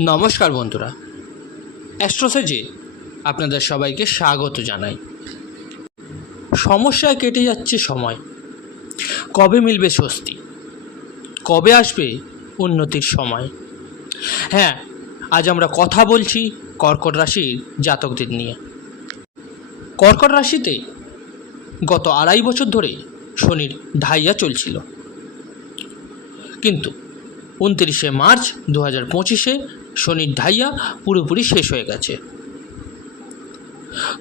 নমস্কার বন্ধুরা, অ্যাস্ট্রোসেজে আপনাদের সবাইকে স্বাগত জানাই। সমস্যায় কেটে যাচ্ছে সময়, কবে মিলবে স্বস্তি, কবে আসবে উন্নতির সময়। হ্যাঁ, আজ আমরা কথা বলছি কর্কট রাশির জাতকদের নিয়ে। কর্কট রাশিতে গত 2.5 বছর ধরে শনির ঢাইয়া চলছিল, কিন্তু 29শে মার্চ 2025-এ শনির ঢাইয়া পুরোপুরি শেষ হয়ে গেছে।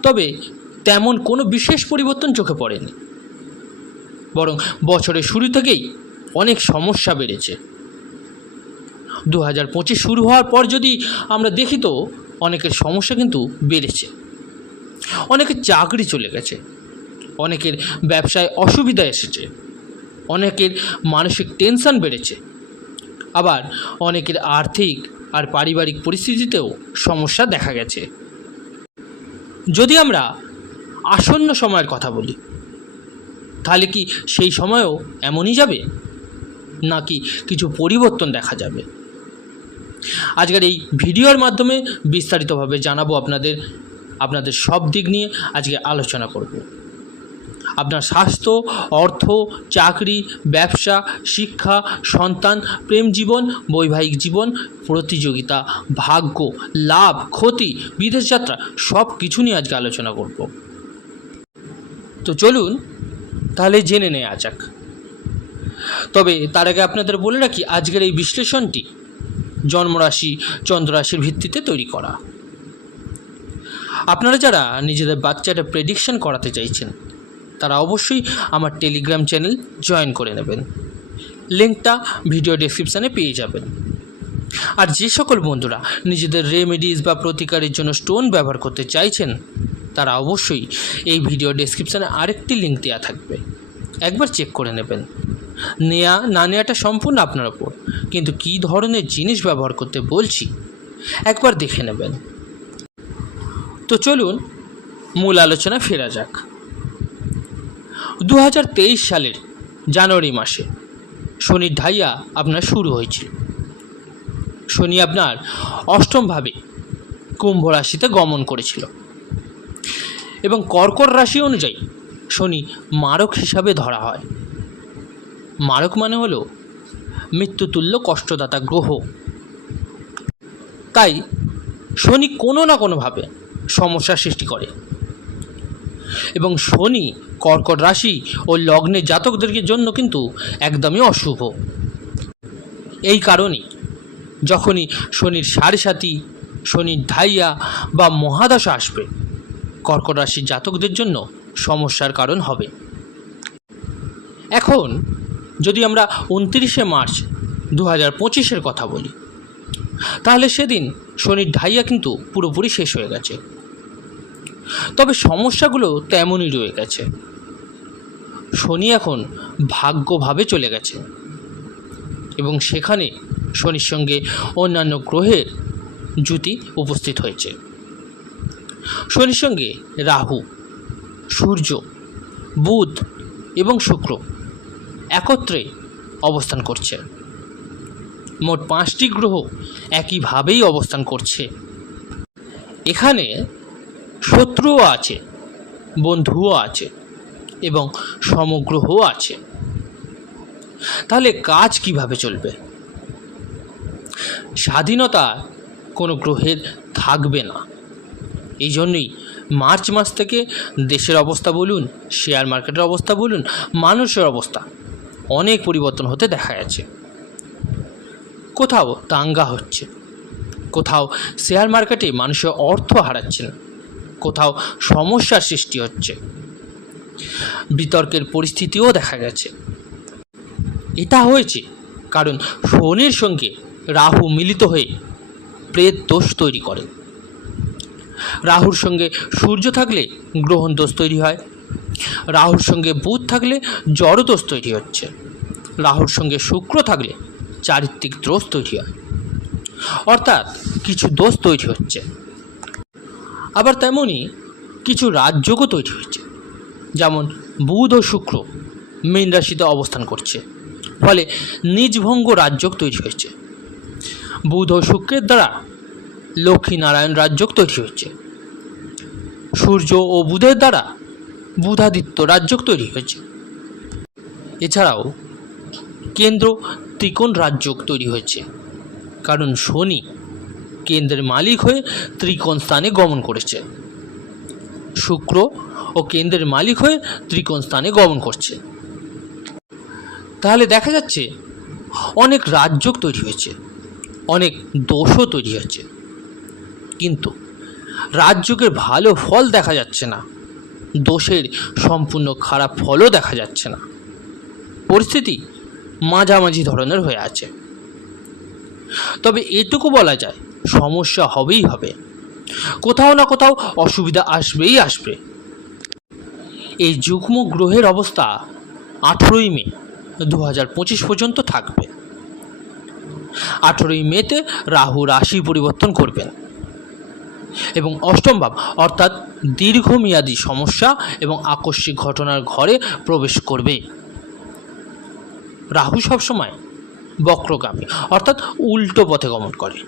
তবে তেমন কোনো বিশেষ পরিবর্তন চোখে পড়েনি, বরং বছরের শুরু থেকেই অনেক সমস্যা বেড়েছে। 2025 শুরু হওয়ার পর যদি আমরা দেখি তো অনেকের সমস্যা কিন্তু বেড়েছে। অনেকের চাকরি চলে গেছে, অনেকের ব্যবসায় অসুবিধা এসেছে, অনেকের মানসিক টেনশন বেড়েছে, আবার অনেকের আর্থিক আর পারিবারিক পরিস্থিতিতেও সমস্যা দেখা গেছে। যদি আমরা আসন্ন সময়ের কথা বলি, তাহলে কি সেই সময়ও এমনই যাবে, নাকি কিছু পরিবর্তন দেখা যাবে? আজকের এই ভিডিওর মাধ্যমে বিস্তারিতভাবে জানাবো আপনাদের সব দিক নিয়ে আজকে আলোচনা করব। আপনার স্বাস্থ্য, অর্থ, চাকরি, ব্যবসা, শিক্ষা, সন্তান, প্রেম জীবন, বৈবাহিক জীবন, প্রতিযোগিতা, ভাগ্য, লাভ, ক্ষতি, বিদেশ যাত্রা সব কিছু নিয়ে আজকে আলোচনা করব। তো চলুন তাহলে জেনে নেওয়া যাক। তবে তার আগে আপনাদের বলে রাখি, আজকের এই বিশ্লেষণটি জন্মরাশি, চন্দ্ররাশির ভিত্তিতে তৈরি করা। আপনারা যারা নিজেদের বাচ্চাটা প্রেডিকশন করাতে চাইছেন, তারা অবশ্যই আমার টেলিগ্রাম চ্যানেল জয়েন করে নেবেন। লিঙ্কটা ভিডিও ডেসক্রিপশানে পেয়ে যাবেন। আর যে সকল বন্ধুরা নিজেদের রেমেডিস বা প্রতিকারের জন্য স্টোন ব্যবহার করতে চাইছেন, তারা অবশ্যই এই ভিডিও ডেসক্রিপশানে আরেকটি লিঙ্ক দেওয়া থাকবে, একবার চেক করে নেবেন। নেওয়া না নেওয়াটা সম্পূর্ণ আপনার ওপর, কিন্তু কী ধরনের জিনিস ব্যবহার করতে বলছি একবার দেখে নেবেন। তো চলুন মূল আলোচনা ফেরা যাক। 2023 সালের জানুয়ারি মাসে শনির ঢাইয়া আপনার শুরু হয়েছিল। শনি আপনার অষ্টমভাবে কুম্ভ রাশিতে গমন করেছিল এবং কর্কট রাশি অনুযায়ী শনি মারক হিসাবে ধরা হয়। মারক মানে হলো মৃত্যুতুল্য কষ্টদাতা গ্রহ। তাই শনি কোনো না কোনোভাবে সমস্যার সৃষ্টি করে এবং শনি কর্কট রাশি ও লগ্নের জাতকদের জন্য কিন্তু একদমই অশুভ। এই কারণেই যখনই শনির সাড়ে সাতি, শনির ঢাইয়া বা মহাদশা আসবে, কর্কট রাশির জাতকদের জন্য সমস্যার কারণ হবে। এখন যদি আমরা 29শে মার্চ 2025-এর কথা বলি, তাহলে সেদিন শনির ঢাইয়া কিন্তু পুরোপুরি শেষ হয়ে গেছে। তবে সমস্যাগুলো তেমনই রয়ে গেছে। শনি এখন ভাগ্যভাবে চলে গেছে এবং সেখানে শনির সঙ্গে অন্যান্য গ্রহের জুতি উপস্থিত হয়েছে। শনির সঙ্গে রাহু, সূর্য, বুধ এবং শুক্র একত্রে অবস্থান করছে। মোট 5টি গ্রহ একইভাবেই অবস্থান করছে। এখানে শত্রুও আছে, বন্ধুও আছে এবং সমগ্রহও আছে। তাহলে কাজ কিভাবে চলবে? স্বাধীনতা কোনো গ্রহের থাকবে না। এই জন্যই মার্চ মাস থেকে দেশের অবস্থা বলুন, শেয়ার মার্কেটের অবস্থা বলুন, মানুষের অবস্থা অনেক পরিবর্তন হতে দেখা যাচ্ছে। কোথাও দাঙ্গা হচ্ছে, কোথাও শেয়ার মার্কেটে মানুষের অর্থ হারাচ্ছেন, কোথাও সমস্যার সৃষ্টি হচ্ছে, বিতর্কের পরিস্থিতিও দেখা গেছে। এটা হয়েছে কারণ শনির সঙ্গে রাহু মিলিত হয়ে প্রেত দোষ তৈরি করে। রাহুর সঙ্গে সূর্য থাকলে গ্রহণ দোষ তৈরি হয়, রাহুর সঙ্গে বুধ থাকলে জড় দোষ তৈরি হচ্ছে, রাহুর সঙ্গে শুক্র থাকলে চারিত্রিক দোষ তৈরি হয়, অর্থাৎ কিছু দোষ তৈরি হচ্ছে। আবার তেমনই কিছু রাজযোগও তৈরি হচ্ছে, যেমন বুধ ও শুক্র মীন রাশিতে অবস্থান করছে, ফলে নিজভঙ্গ রাজযোগ তৈরি হয়েছে। বুধ ও শুক্রের দ্বারা লক্ষ্মীনারায়ণ রাজযোগ তৈরি হয়েছে। সূর্য ও বুধের দ্বারা বুধাদিত্য রাজযোগ তৈরি হয়েছে। এছাড়াও কেন্দ্র ত্রিকোণ রাজযোগ তৈরি হয়েছে, কারণ শনি কেন্দ্রের মালিক হয়ে ত্রিকোণ স্থানে গমন করেছে। শুক্র ও কেন্দ্রের মালিক হয়ে ত্রিকোণ স্থানে গমন করছে। তাহলে দেখা যাচ্ছে অনেক রাজযোগ তৈরি হয়েছে, অনেক দোষও তৈরি হয়েছে, কিন্তু রাজযোগের ভালো ফল দেখা যাচ্ছে না, দোষের সম্পূর্ণ খারাপ ফলও দেখা যাচ্ছে না। পরিস্থিতি মাঝামাঝি ধরনের হয়ে আছে। তবে এটুকু বলা যায়, সমস্যা হবেই হবে, কোথাও না কোথাও অসুবিধা আসবেই আসবে। এই যুগ্ম গ্রহের অবস্থা 18ই মে 2025 পর্যন্ত থাকবে। 18ই মেতে রাহু রাশি পরিবর্তন করবেন এবং অষ্টম ভাব অর্থাৎ দীর্ঘমেয়াদী সমস্যা এবং আকস্মিক ঘটনার ঘরে প্রবেশ করবে। রাহু সবসময় বক্রগামী অর্থাৎ উল্টো পথে গমন করে,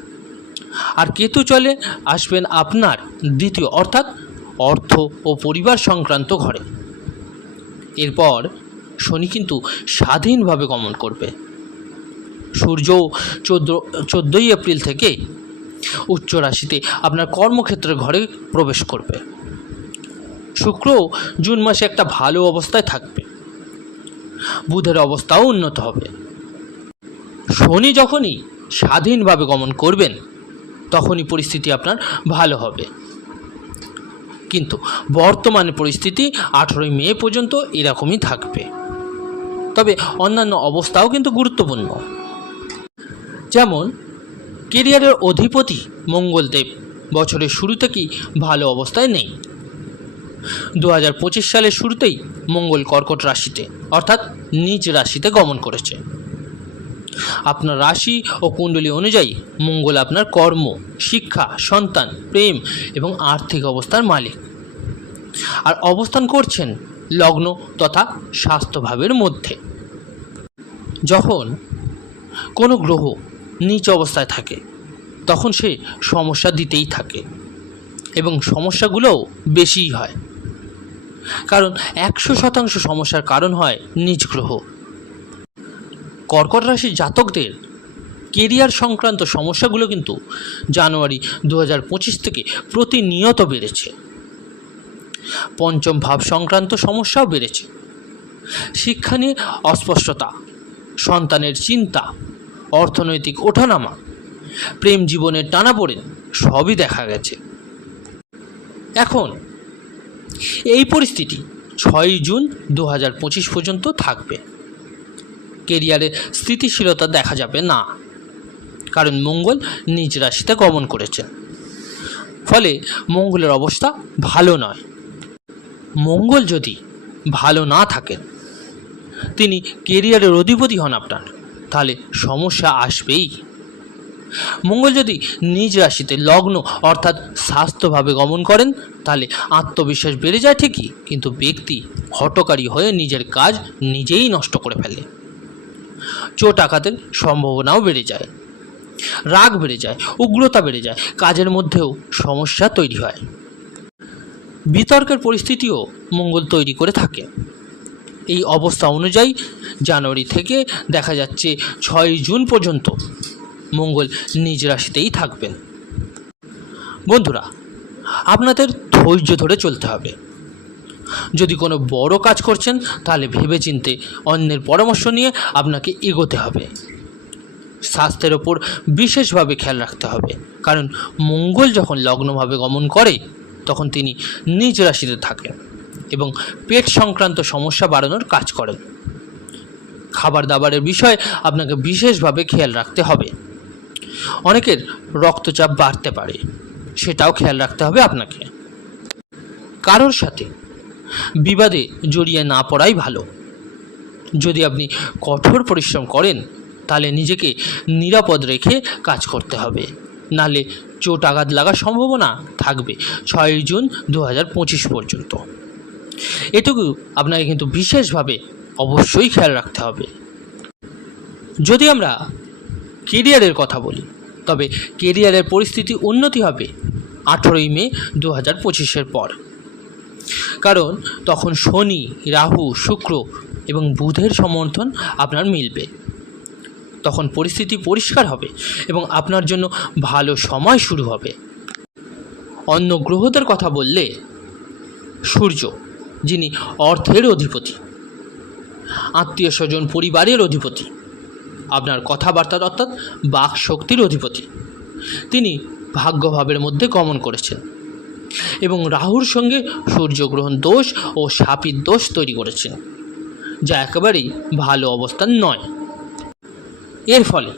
আর কেতু চলে আসবেন আপনার দ্বিতীয় অর্থাৎ অর্থ ও পরিবার সংক্রান্ত ঘরে। এরপর শনি কিন্তু স্বাধীনভাবে গমন করবে। সূর্য 14ই এপ্রিল থেকে উচ্চ রাশিতে আপনার কর্মক্ষেত্রের ঘরে প্রবেশ করবে। শুক্র জুন মাসে একটা ভালো অবস্থায় থাকবে। বুধের অবস্থাও উন্নত হবে। শনি যখনই স্বাধীনভাবে গমন করবেন তখনই পরিস্থিতি আপনার ভালো হবে, কিন্তু বর্তমানে পরিস্থিতি 18ই মে পর্যন্ত এরকমই থাকবে। তবে অন্যান্য অবস্থাও কিন্তু গুরুত্বপূর্ণ, যেমন কেরিয়ারের অধিপতি মঙ্গলদেব বছরের শুরু থেকেই ভালো অবস্থায় নেই। 2025 সালের শুরুতেই মঙ্গল কর্কট রাশিতে অর্থাৎ নিজ রাশিতে গমন করেছে। আপনার রাশি ও কুণ্ডলী অনুযায়ী মঙ্গল আপনার কর্ম, শিক্ষা, সন্তান, প্রেম এবং আর্থিক অবস্থার মালিক, আর অবস্থান করছেন লগ্ন তথা স্বাস্থ্যভাবের মধ্যে। যখন কোনো গ্রহ নিচ অবস্থায় থাকে তখন সে সমস্যা দিতেই থাকে এবং সমস্যাগুলোও বেশিই হয়, কারণ 100% সমস্যার কারণ হয় নিজ গ্রহ। কর্কট রাশির জাতকদের কেরিয়ার সংক্রান্ত সমস্যাগুলো কিন্তু জানুয়ারি 2025 থেকে প্রতিনিয়ত বেড়েছে। পঞ্চম ভাব সংক্রান্ত সমস্যাও বেড়েছে। শিক্ষা নিয়ে অস্পষ্টতা, সন্তানের চিন্তা, অর্থনৈতিক ওঠানামা, প্রেম জীবনের টানাপোড়েন সবই দেখা গেছে। এখন এই পরিস্থিতি 6ই জুন 2025 পর্যন্ত থাকবে। কেরিয়ারে স্থিতিশীলতা দেখা যাবে না, কারণ মঙ্গল নিজ রাশিতে গমন করেছেন। ফলে মঙ্গলের অবস্থা ভালো নয়। মঙ্গল যদি ভালো না থাকেন, তিনি কেরিয়ারের অধিপতি হন আপনার, তাহলে সমস্যা আসবেই। মঙ্গল যদি নিজ রাশিতে লগ্ন অর্থাৎ স্বাস্থ্যভাবে গমন করেন তাহলে আত্মবিশ্বাস বেড়ে যায় ঠিকই, কিন্তু ব্যক্তি হঠকারী হয়ে নিজের কাজ নিজেই নষ্ট করে ফেলে। চোট আঘাতের সম্ভাবনাও বেড়ে যায়, রাগ বেড়ে যায়, উগ্রতা বেড়ে যায়, কাজের মধ্যেও সমস্যা তৈরি হয়। বিতর্কের পরিস্থিতিও মঙ্গল তৈরি করে থাকে। এই অবস্থা অনুযায়ী জানুয়ারি থেকে দেখা যাচ্ছে 6ই জুন পর্যন্ত মঙ্গল নিজ রাশিতেই থাকবেন। বন্ধুরা, আপনাদের ধৈর্য ধরে চলতে হবে। যদি কোনো বড় কাজ করছেন তাহলে ভেবেচিন্তে অন্যের পরামর্শ নিয়ে আপনাকে এগোতে হবে। স্বাস্থ্যের ওপর বিশেষভাবে খেয়াল রাখতে হবে, কারণ মঙ্গল যখন লগ্নভাবে গমন করে তখন তিনি নিজ রাশিতে থাকেন এবং পেট সংক্রান্ত সমস্যা বাড়ানোর কাজ করেন। খাবার দাবারের বিষয়ে আপনাকে বিশেষভাবে খেয়াল রাখতে হবে। অনেকের রক্তচাপ বাড়তে পারে, সেটাও খেয়াল রাখতে হবে আপনাকে। কারোর সাথে বিবাদে জড়িয়ে না পড়াই ভালো। যদি আপনি কঠোর পরিশ্রম করেন তাহলে নিজেকে নিরাপদ রেখে কাজ করতে হবে, নাহলে চোট আঘাত লাগার সম্ভাবনা থাকবে 6ই জুন 2025 পর্যন্ত। এটুকু আপনাকে কিন্তু বিশেষভাবে অবশ্যই খেয়াল রাখতে হবে। যদি আমরা কেরিয়ারের কথা বলি তবে কেরিয়ারের পরিস্থিতি উন্নতি হবে 18ই মে 2025-এর পর। কারণ তখন শনি, রাহু, শুক্র এবং বুধের সমর্থন আপনার মিলবে। তখন পরিস্থিতি পরিষ্কার হবে এবং আপনার জন্য ভালো সময় শুরু হবে। অন্য গ্রহদের কথা বললে সূর্য, যিনি অর্থের অধিপতি, আত্মীয় স্বজন পরিবারের অধিপতি, আপনার কথাবার্তার অর্থাৎ বাক শক্তির অধিপতি, তিনি ভাগ্যভাবের মধ্যে গমন করেছেন এবং রাহুর সঙ্গে সূর্যগ্রহণ দোষ ও শাপিত দোষ তৈরি করেছেন, যা একেবারেই ভালো অবস্থান নয়। এর ফলে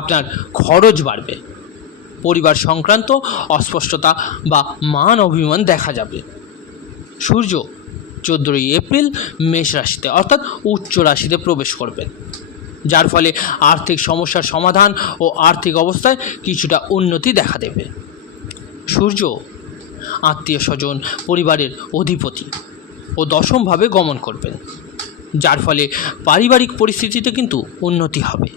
আপনার খরচ বাড়বে, পরিবার সংক্রান্ত অস্পষ্টতা বা মান অভিমান দেখা যাবে। সূর্য 14ই এপ্রিল মেষ রাশিতে অর্থাৎ উচ্চ রাশিতে প্রবেশ করবেন, যার ফলে আর্থিক সমস্যার সমাধান ও আর্থিক অবস্থায় কিছুটা উন্নতি দেখা দেবে। সূর্য আত্মীয় স্বজন পরিবারের অধিপতি ও দশমভাবে গমন করবেন, যার ফলে পারিবারিক পরিস্থিতিতে কিন্তু উন্নতি হবে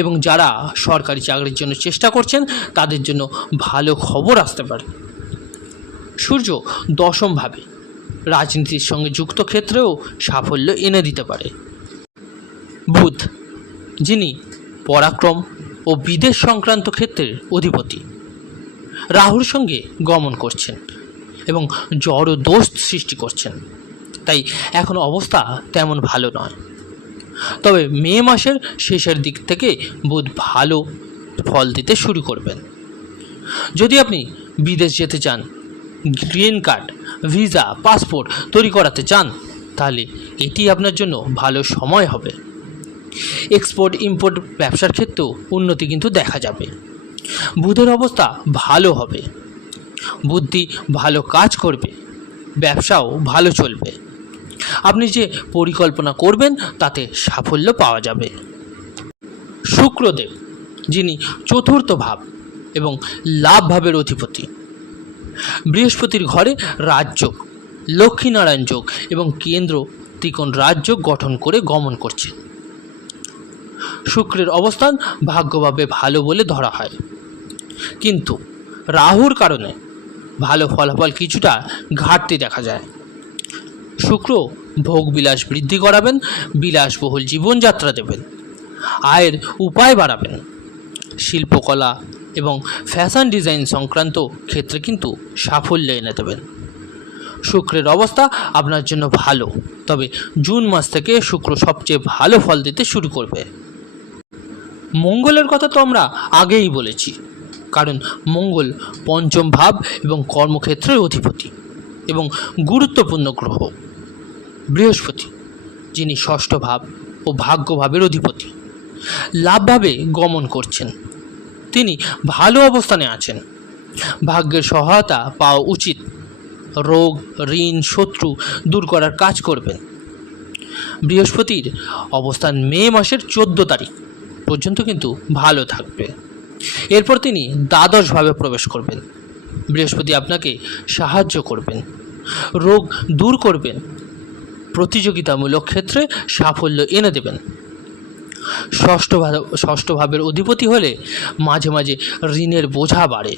এবং যারা সরকারি চাকরির জন্য চেষ্টা করছেন তাদের জন্য ভালো খবর আসতে পারে। সূর্য দশমভাবে রাজনীতির সঙ্গে যুক্ত ক্ষেত্রেও সাফল্য এনে দিতে পারে। বুধ, যিনি পরাক্রম ও বিদেশ সংক্রান্ত ক্ষেত্রের অধিপতি, রাহুর সঙ্গে গমন করছেন এবং জড় দোষ সৃষ্টি করছেন, তাই এখন অবস্থা তেমন ভালো নয়। তবে মে মাসের শেষের দিক থেকে বুধ ভালো ফল দিতে শুরু করবেন। যদি আপনি বিদেশ যেতে চান, গ্রিন কার্ড, ভিসা, পাসপোর্ট তৈরি করাতে চান, তাহলে এটি আপনার জন্য ভালো সময় হবে। এক্সপোর্ট ইম্পোর্ট ব্যবসার ক্ষেত্রেও উন্নতি কিন্তু দেখা যাবে। বুধের অবস্থা ভালো হবে, বুদ্ধি ভালো কাজ করবে, ব্যবসাও ভালো চলবে। আপনি যে পরিকল্পনা করবেন তাতে সাফল্য পাওয়া যাবে। শুক্রদেব, যিনি চতুর্থ ভাব এবং লাভ ভাবের অধিপতি, বৃহস্পতির ঘরে রাজযোগ, লক্ষ্মীনারায়ণ যোগ এবং কেন্দ্র ত্রিকোণ রাজযোগ গঠন করে গমন করছে। শুক্রের অবস্থান ভাগ্যভাবে ভালো বলে ধরা হয়, কিন্তু রাহুর কারণে ভালো ফলাফল কিছুটা ঘাটতি দেখা যায়। শুক্র ভোগবিলাস বৃদ্ধি করাবেন, বিলাসবহুল জীবনযাত্রা দেবেন, আয়ের উপায় বাড়াবেন। শিল্পকলা এবং ফ্যাশন ডিজাইন সংক্রান্ত ক্ষেত্রে কিন্তু সাফল্য এনে দেবেন। শুক্রের অবস্থা আপনার জন্য ভালো, তবে জুন মাস থেকে শুক্র সবচেয়ে ভালো ফল দিতে শুরু করবে। মঙ্গলের কথা তো আমরা আগেই বলেছি, কারণ মঙ্গল পঞ্চম ভাব এবং কর্মক্ষেত্রের অধিপতি এবং গুরুত্বপূর্ণ গ্রহ। বৃহস্পতি, যিনি ষষ্ঠ ভাব ও ভাগ্যভাবের অধিপতি, লাভভাবে গমন করছেন। তিনি ভালো অবস্থানে আছেন, ভাগ্যের সহায়তা পাওয়া উচিত। রোগ, ঋণ, শত্রু দূর করার কাজ করবেন। বৃহস্পতির অবস্থান মে মাসের 14 তারিখ পর্যন্ত কিন্তু ভালো থাকবে। এরপর তিনি দ্বাদশভাবে প্রবেশ করবেন। বৃহস্পতি আপনাকে সাহায্য করবেন, রোগ দূর করবেন, প্রতিযোগিতামূলক ক্ষেত্রে সাফল্য এনে দেবেন। ষষ্ঠ ভাবের অধিপতি হলে মাঝে মাঝে ঋণের বোঝা বাড়ে,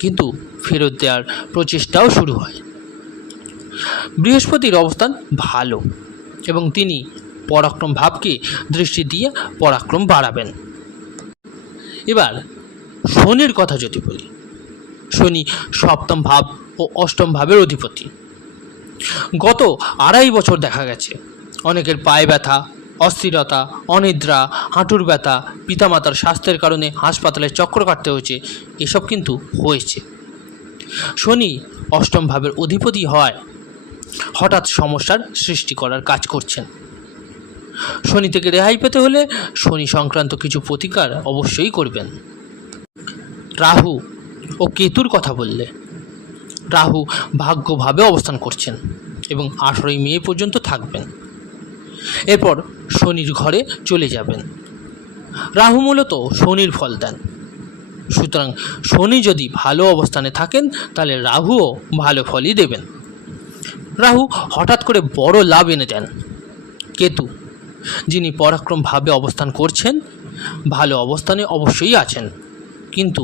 কিন্তু ফেরত দেওয়ার প্রচেষ্টাও শুরু হয়। বৃহস্পতির অবস্থান ভালো এবং তিনি পরাক্রম ভাবকে দৃষ্টি দিয়ে পরাক্রম বাড়াবেন। এবার শনির কথা যদি বলি, শনি সপ্তম ভাব ও অষ্টম ভাবের অধিপতি। গত 2.5 বছর দেখা গেছে অনেকের পায়ে ব্যথা, অস্থিরতা, অনিদ্রা, হাঁটুর ব্যথা, পিতামাতার স্বাস্থ্যের কারণে হাসপাতালে চক্কর কাটতে হয়েছে, এসব কিন্তু হয়েছে। শনি অষ্টম ভাবের অধিপতি হওয়ায় হঠাৎ সমস্যার সৃষ্টি করার কাজ করছেন। শনি থেকে রেহাই পেতে হলে শনি সংক্রান্ত কিছু প্রতিকার অবশ্যই করবেন। রাহু ও কেতুর কথা বললে, রাহু ভাগ্যভাবে অবস্থান করছেন এবং 18ই মে পর্যন্ত থাকবেন। এরপর শনির ঘরে চলে যাবেন। রাহু মূলত শনির ফল দেন, সুতরাং শনি যদি ভালো অবস্থানে থাকেন তাহলে রাহুও ভালো ফলই দেবেন। রাহু হঠাৎ করে বড় লাভ এনে দেন। কেতু, যিনি পরাক্রমভাবে অবস্থান করছেন, ভালো অবস্থানে অবশ্যই আছেন, কিন্তু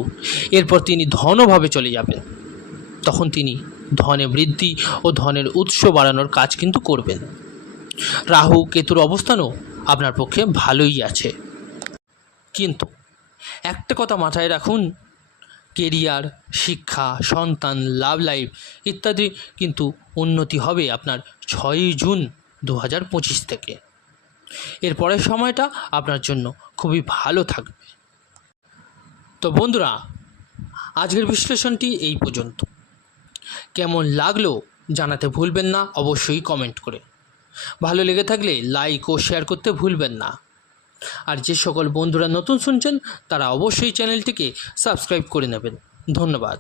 এরপর তিনি ধনভাবে চলে যাবেন। তখন তিনি ধনে বৃদ্ধি ও ধনের উৎস বাড়ানোর কাজ কিন্তু করবেন। রাহু কেতুর অবস্থানও আপনার পক্ষে ভালোই আছে, কিন্তু একটা কথা মাথায় রাখুন, কেরিয়ার, শিক্ষা, সন্তান, লাভ লাইফ ইত্যাদি কিন্তু উন্নতি হবে আপনার 6ই জুন 2025 থেকে। এর পরের সময়টা আপনার জন্য খুবই ভালো থাকবে। তো বন্ধুরা, আজকের বিশ্লেষণটি এই পর্যন্ত। কেমন লাগলো জানাতে ভুলবেন না, অবশ্যই কমেন্ট করে। ভালো লেগে থাকলে লাইক ও শেয়ার করতে ভুলবেন না। আর যে সকল বন্ধুরা নতুন শুনছেন তারা অবশ্যই চ্যানেলটিকে সাবস্ক্রাইব করে নেবেন। ধন্যবাদ।